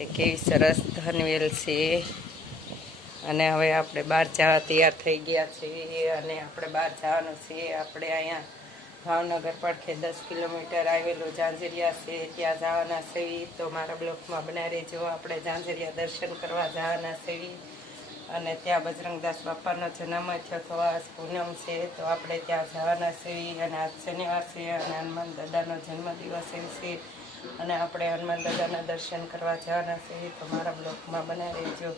કેવી સરસ ધનવેલ છે અને હવે આપણે બહાર જવા તૈયાર થઈ ગયા છીએ અને આપણે બહાર જવાનું છે. આપણે અહીંયા ભાવનગર પડખે 10 કિલોમીટર આવેલું ઝાંઝરિયા છે, ત્યાં જવાના છીએ. તો મારા બ્લોકમાં બનાવી રહેજો. આપણે ઝાંઝરિયા દર્શન કરવા જવાના છીએ અને ત્યાં બજરંગદાસ બાપાનો જન્મ થયો તો આજ પૂનમ છે, તો આપણે ત્યાં જવાના છીએ. અને આજ શનિવાર છે અને હનુમાન દાદાનો જન્મદિવસ છે અને આપણે હનુમાન દાદાના દર્શન કરવા જવાના છીએ. તો મારા બ્લોગમાં બનાવી રહેજો.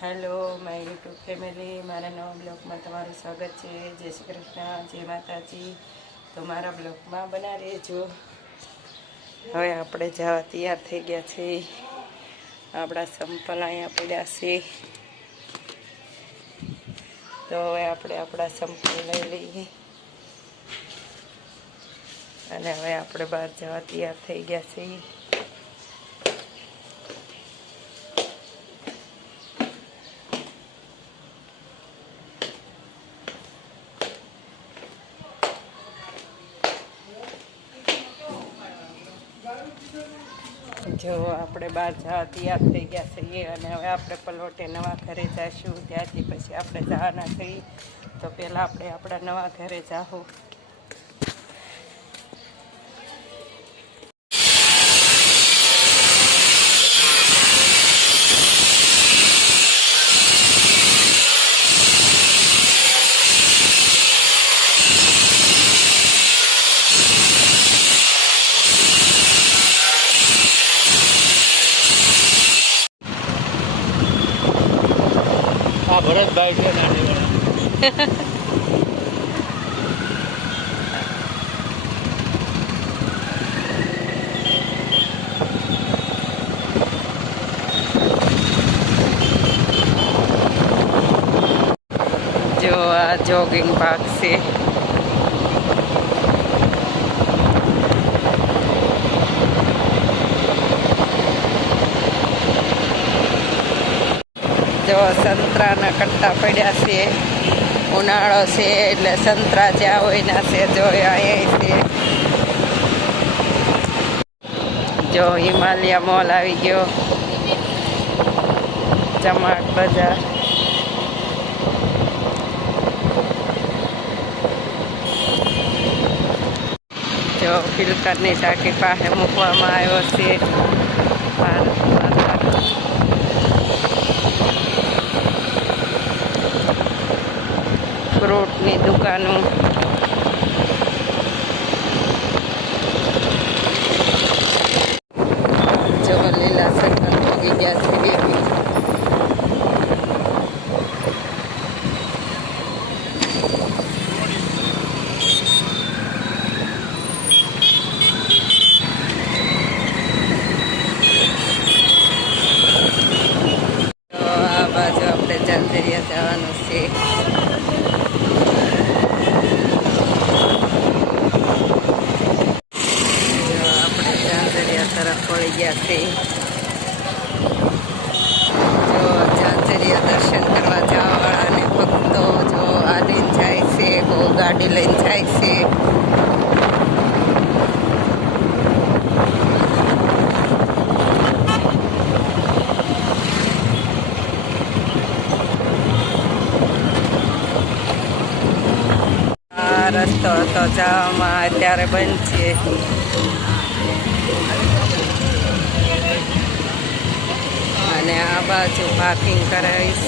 હેલો માય યુટ્યુબ ફેમિલી, મારા નવા બ્લોગમાં તમારું સ્વાગત છે. જય શ્રી કૃષ્ણ, જય માતાજી. તો મારા બ્લોગમાં બનાવી રહેજો. હવે આપણે જવા તૈયાર થઈ ગયા છીએ. આપણા સંપલ અહીંયા પડ્યા છે, તો હવે આપણે આપણા સંપલ લઈ લઈએ અને હવે આપણે બહાર જવા તૈયાર થઈ ગયા છીએ. જો આપણે બહાર જવા તૈયાર થઈ ગયા છીએ અને હવે આપણે પલોટે નવા ઘરે જઈશું. ત્યાંથી પછી આપણે જવાના છીએ. તો પહેલાં આપણે આપણા નવા ઘરે જાઉં. ભરતભાઈ છે જો આ જોગિંગ પાર્ક છે. જો સંતરાના કટ્ટા પડ્યા છે. ઉનાળો છે એટલે સંતરા જ્યાં હોય ના છે. જો અહીંયા છે. જો હિમાલયા મોલ આવી ગયો, ચમાટ બજાર. જો ફિલ્ટરની ટાંકી પાસે મૂકવામાં આવ્યો છે. ફ્રૂટની દુકાનો. જો લીલા સર્કલ મૂકી ગયા છે. તો આ બાજુ આપણે ઝાંઝરિયા જવાનું છે. પડી ગયા છે. જો ઝાંઝરિયા દર્શન કરવા જવાવાળાને ભક્તો જો આ લઈને જાય છે, બહુ ગાડી લઈને જાય છે. આ રસ્તો હતો જવામાં, અત્યારે બંધ છે. અને આ બાજુ પાર્કિંગ કરાવીશ.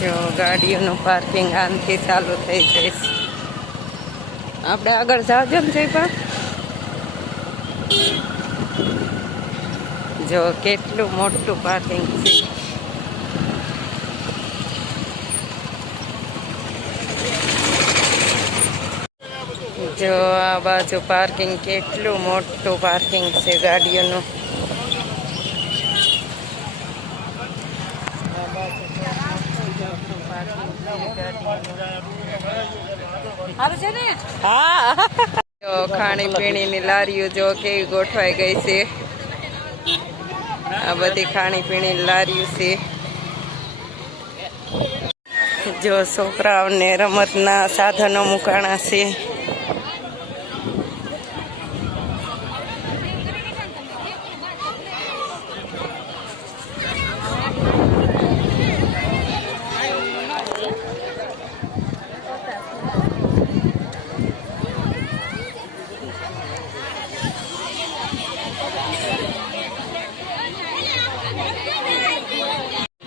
જો ગાડીઓનું પાર્કિંગ આમથી ચાલુ થઈ જઈશ. આપણે આગળ જાજો ને જઈ પણ જો કેટલું મોટું પાર્કિંગ છે. જો આ બાજુ પાર્કિંગ, કેટલું મોટું પાર્કિંગ છે ગાડીઓનું. હા, જો ખાણી પીણીની લારીઓ જો કેવી ગોઠવાઈ ગઈ છે. આ બધી ખાણી પીણીની લારીઓ છે. જો છોકરાઓને રમતના સાધનો મુકાણા છે.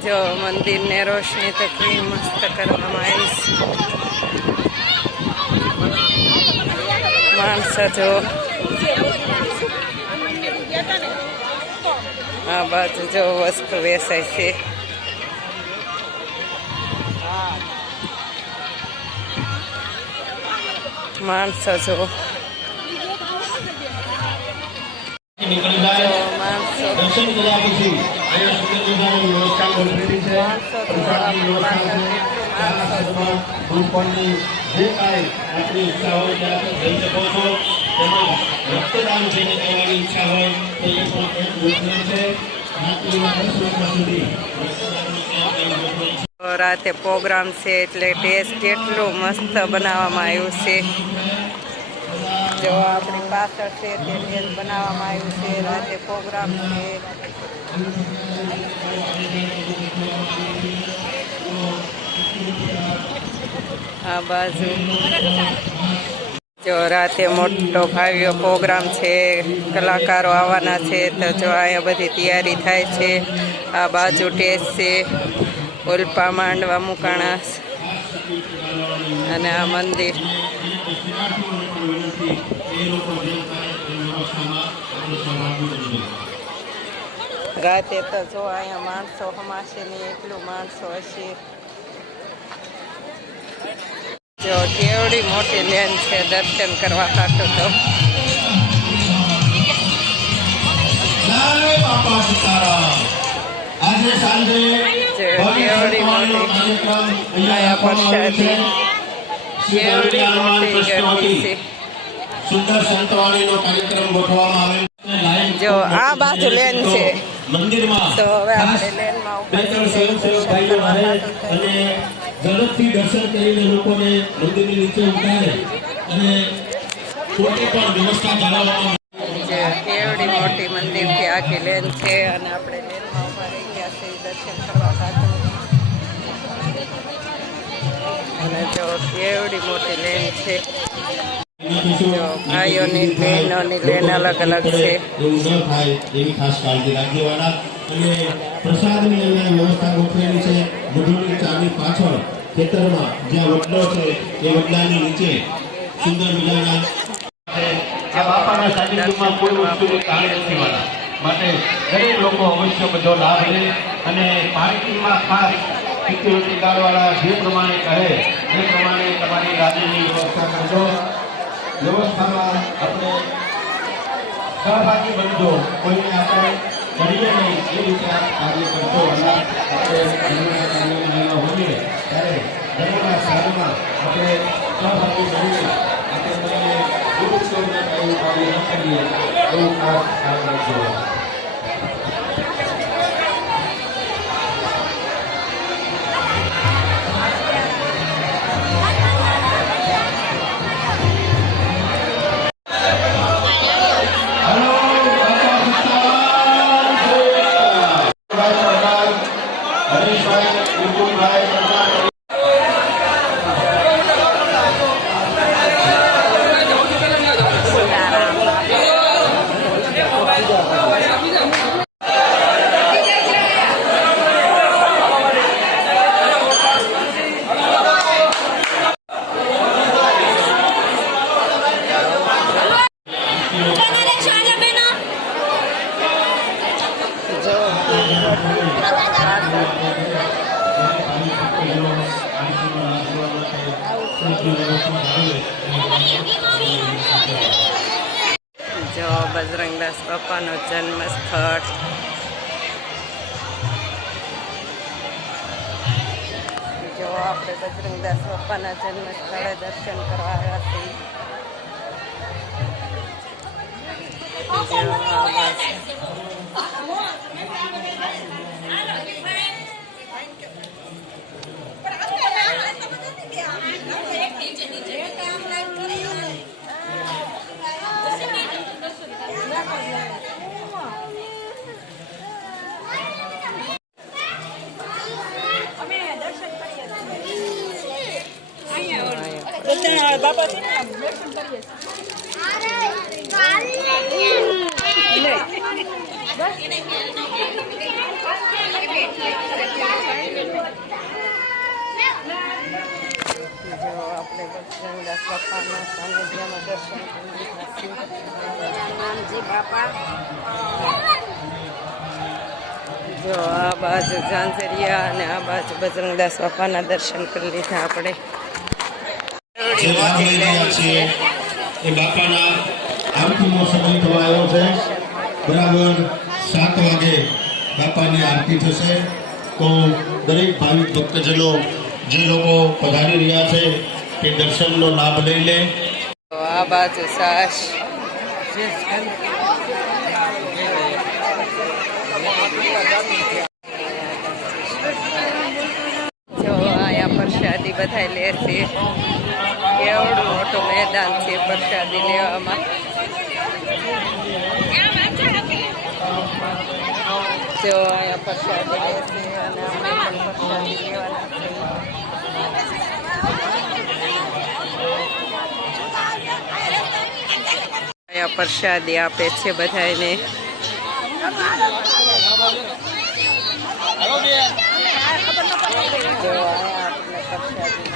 જો મંદિરને રોશની તો કેવી મસ્ત કરવામાં આવી છે. માણસો જો આ બાજુ જો વસ્તુ વેચાય છે. માણસો જો રાતે પ્રોગ્રામ છે એટલે ટેસ્ટ કેટલું મસ્ત બનાવવામાં આવ્યું છે. જો આપણી પાછળ છે તે ટેસ્ટ બનાવવામાં આવ્યું છે. રાતે પ્રોગ્રામ છે. આ બાજુ જો રાતે મોટો ભાવ્યો પ્રોગ્રામ છે. કલાકારો આવવાના છે તો જો અહીંયા બધી તૈયારી થાય છે. આ બાજુ ટેસ્ટ છે. ઉલ્પા માંડવા મુકાણા અને આ મંદિર રાતે તો જો અહીંયા માણસો હમાશે નહીં એટલું માણસો હશે. જો કેવડી મોટી લેન છે દર્શન કરવા ખાતું તો કેવડી મોટી આયા પ્રસાદી કેવડી મોટી ગરમી છે. સુંદર સંતવાણીનો કાર્યક્રમ ગોઠવવામાં આવેલ. જો આ બાજુ લેન છે મંદિરમાં તો હવે આપણે લેનમાં બે ત્રણ સ્વયંસેવક ભાઈઓ રહે અને ઝડપથી દર્શન કરીને લોકોને મંદિરની નીચે ઉતારે અને પોતે પણ વ્યવસ્થા જાળવવામાં કેવડી મોટી મંદિરથી આખી લેન છે અને આપણે લેનમાં ઉભા રહી ગયા છે દર્શન કરવા ખાતું. અને જો કેવડી મોટી લેન છે. જો ભાઈઓની બહેનોની લેન અલગ અલગ છે. એવું ન થાય એવી ખાસ કાળજી રાખવાના. અને પ્રસાદની અહીંયા વ્યવસ્થા ગોઠવેલી છે. મઢુની ચાની પાછળ ખેતરમાં જ્યાં વડલો છે એ વડલાની નીચે સુંદર મજાના આ બાપાના સાનિધ્યમાં કોઈ વસ્તુની તાણ નથી વાળા માટે દરેક લોકો અવશ્ય બધો લાભ લે. અને પાર્કિંગમાં ખાસ સિક્યુરિટી ગાર્ડવાળા જે પ્રમાણે કહે એ પ્રમાણે તમારી ગાડીની વ્યવસ્થા કરજો. વ્યવસ્થામાં આપણે સહભાગી બનજો. કોઈને આપણે કરીએ નહીં એ રીતે આ કાર્ય કરજો. અને આપણે ધર્મના કાર્યમાં હોઈએ ત્યારે ધર્મના કાર્યમાં આપણે સહભાગી બનીએ. આપણે તમને દુરુપયોગને એવું કાર્ય ન કરીએ એવું ખાસ ખ્યાલ રાખજો. જો બજરંગદાસ બાપાનો જન્મ સ્થળ. જો આપણે બજરંગદાસ બાપાના જન્મ સ્થળે દર્શન કરવા આવ્યા છીએ. બાપા છે ને દર્શન કરીએ જો આપણે બજરંગદાસ બાપાના સાનિધ્યમાં દર્શન કરી નામજી બાપા. જો આ બાજુ ઝાંઝરિયા અને આ બાજુ બજરંગદાસ બાપાના દર્શન કરી લીધા આપણે. જે લાભ લઈ રહ્યા છીએ એ બાપાના આરતીનો સમય થવા આવ્યો છે. બરાબર 7 વાગે બાપાની આરતી થશે. તો દરેક ભાવિક ભક્તજનો જે લોકો પધારી રહ્યા છે તે દર્શનનો લાભ લઈ લે. તો આ બાજુ સાસ જો અહીંયા પ્રસાદી બધા લે છે. કેવડું મોટું મેદાન છે પ્રસાદી લેવામાં. જો અહીંયા પ્રસાદી લે છે અને અમે પણ પ્રસાદી લેવાના છે. અહીંયા પ્રસાદી આપે છે બધાને. જો અહીંયા આપણે પ્રસાદી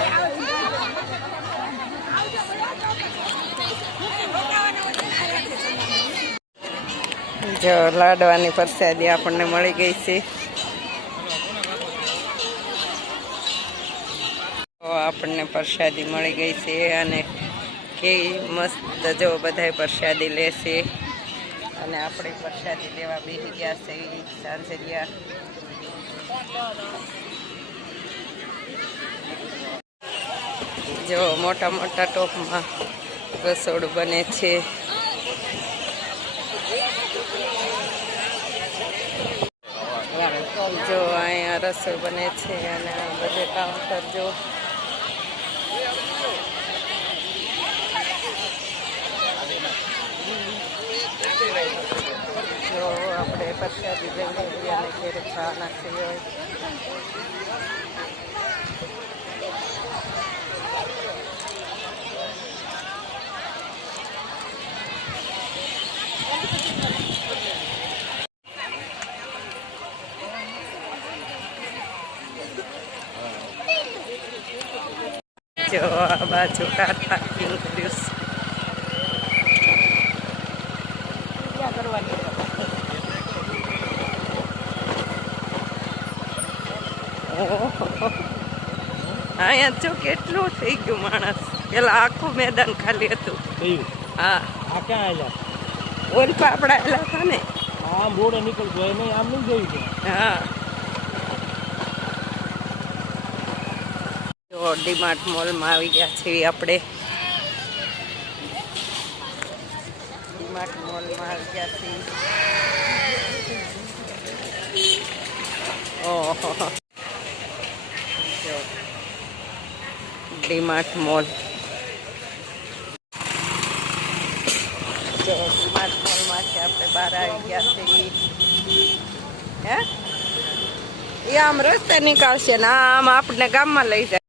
જો લાડવાની પ્રસાદી આપણને મળી ગઈ છે. આપણને પ્રસાદી મળી ગઈ છે અને કેવી મસ્ત જો બધાય પ્રસાદી લેશે અને આપણે પ્રસાદી લેવા બેસી ગયા છે ઝાંઝરિયા. જો મોટા મોટા ટોપમાં રસોડું બને છે. જો અહીંયા રસોઈ બને છે અને આ બધે કાઉન્ટર જો આપણે પ્રસાદી લઈ લઈએ અને ઘેરે ચા નાખી હોય. જો આ બાજુ કાર પાર્કિંગ કર્યું અહીંયા જો કેટલું થઈ ગયું માણસ. પેલા આખું મેદાન ખાલી હતું. હા આ ક્યાં આવેલા ઓલપા આપડા એલા હતા ને. આમ રોડે નીકળતો હોય નહીં આમ નહીં જોયું છે. હા જો ડીમાર્ટ મોલમાં આવી ગયા છીએ આપણે. ડીમાર્ટ મોલમાં આવી ગયા છીએ. ઓહો જો ડીમાર્ટ મોલ. જો ડીમાર્ટ મોલમાંથી આપણે બહાર આવી ગયા છીએ. હે એ આમ રસ્તે નીકળશે ને આમ આપણે ગામમાં લઈ જાય.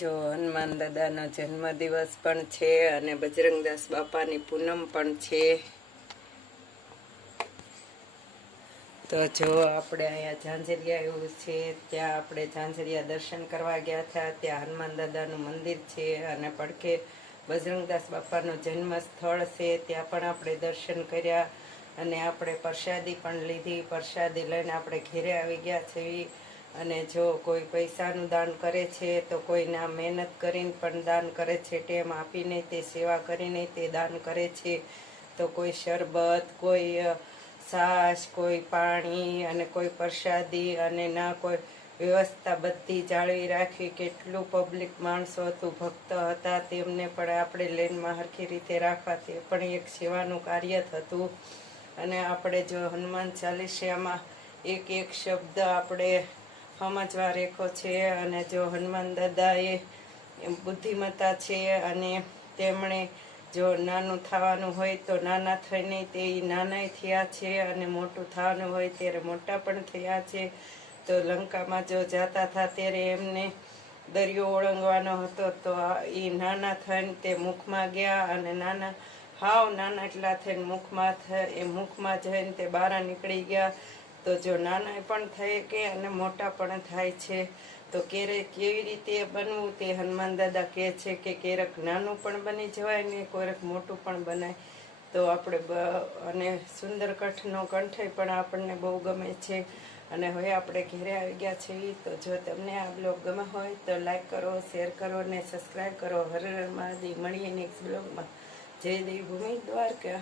જો હનુમાન દાદાનો જન્મદિવસ પણ છે અને બજરંગદાસ બાપાની પૂનમ પણ છે. તો જો આપણે અહીંયા ઝાંઝરિયા એવું છે ત્યાં આપણે ઝાંઝરિયા દર્શન કરવા ગયા હતા. ત્યાં હનુમાન દાદાનું મંદિર છે અને પડખે બજરંગદાસ બાપાનું જન્મ સ્થળ છે. ત્યાં પણ આપણે દર્શન કર્યા અને આપણે પ્રસાદી પણ લીધી. પ્રસાદી લઈને આપણે ઘેરે આવી ગયા છીએ. અને જો કોઈ પૈસાનું દાન કરે છે તો કોઈના મહેનત કરીને પણ દાન કરે છે. ટેમ આપીને તે સેવા કરીને તે દાન કરે છે. તો કોઈ શરબત, કોઈ છાશ, કોઈ પાણી અને કોઈ પ્રસાદી અને ના કોઈ વ્યવસ્થા બધી જાળવી રાખવી. કેટલું પબ્લિક માણસો હતું, ભક્ત હતા, તેમને પણ આપણે લેનમાં હરખી રીતે રાખવા તે પણ એક સેવાનું કાર્ય થતું. અને આપણે જો હનુમાન ચાલીસામાં એક એક શબ્દ આપણે સમજવા રેખો છે. અને જો હનુમાન દાદા એ બુદ્ધિમત્તા છે અને તેમણે જો નાનું થવાનું હોય તો નાના થઈને તે નાના થયા છે અને મોટું થવાનું હોય ત્યારે મોટા પણ થયા છે. તો લંકામાં જો જતા હતા ત્યારે એમને દરિયો ઓળંગવાનો હતો, તો એ નાના થઈને તે મુખમાં ગયા અને હાવ નાના એટલા થઈને મુખમાં જઈને તે બહાર નીકળી ગયા. તો જો નાના પણ થાય કે અને મોટા પણ થાય છે, તો કેવી રીતે બનવું તે હનુમાન દાદા કહે છે કે ક્યારેક નાનું પણ બની જવાય ને ક્યારેક મોટું પણ બનાય. તો આપણે અને સુંદરકાંઠનો કંઠય પણ આપણને બહુ ગમે છે. અને હવે આપણે ઘરે આવી ગયા છીએ. તો જો તમને આ બ્લોગ ગમે હોય તો લાઈક કરો, શેર કરો અને સબસ્ક્રાઈબ કરો. હર હર મહાદેવ. મળીએ નેક્સ્ટ બ્લોગમાં. જય દેવ ભૂમિ દ્વારકા.